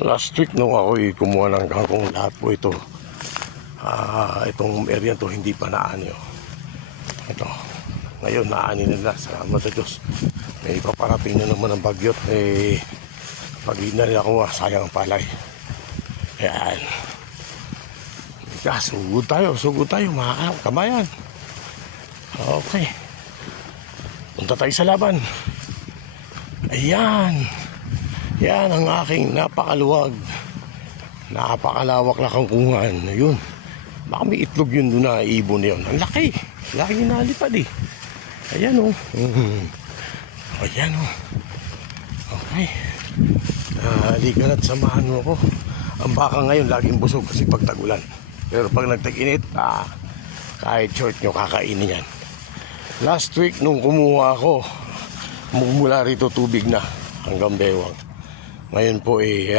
Last week nung ako'y kumuha ng kangkong, lahat po ito, itong area to hindi pa naani. Ito, ngayon naani nila, salamat sa Diyos. May paparating na naman ang bagyot. Pag hindi na rin ako, sayang ang palay. Ayan. Sugod tayo mga kabayan. Okay, punta tayo sa laban. Ayan, yan ang aking napakaluwag, napakalawak na kangkungan. Ayun, baka may itlog yun doon na ibon na yun. Ang laki, laki nalipad eh. Ayan o. Ayan o. Okay, halika na't samahan mo ako. Ang baka ngayon laging busog kasi pag tag-ulan. Pero pag nagtag-init, kahit short nyo kakainin yan. Last week nung kumuha ako, mula rito tubig na hanggang bewang. Ngayon po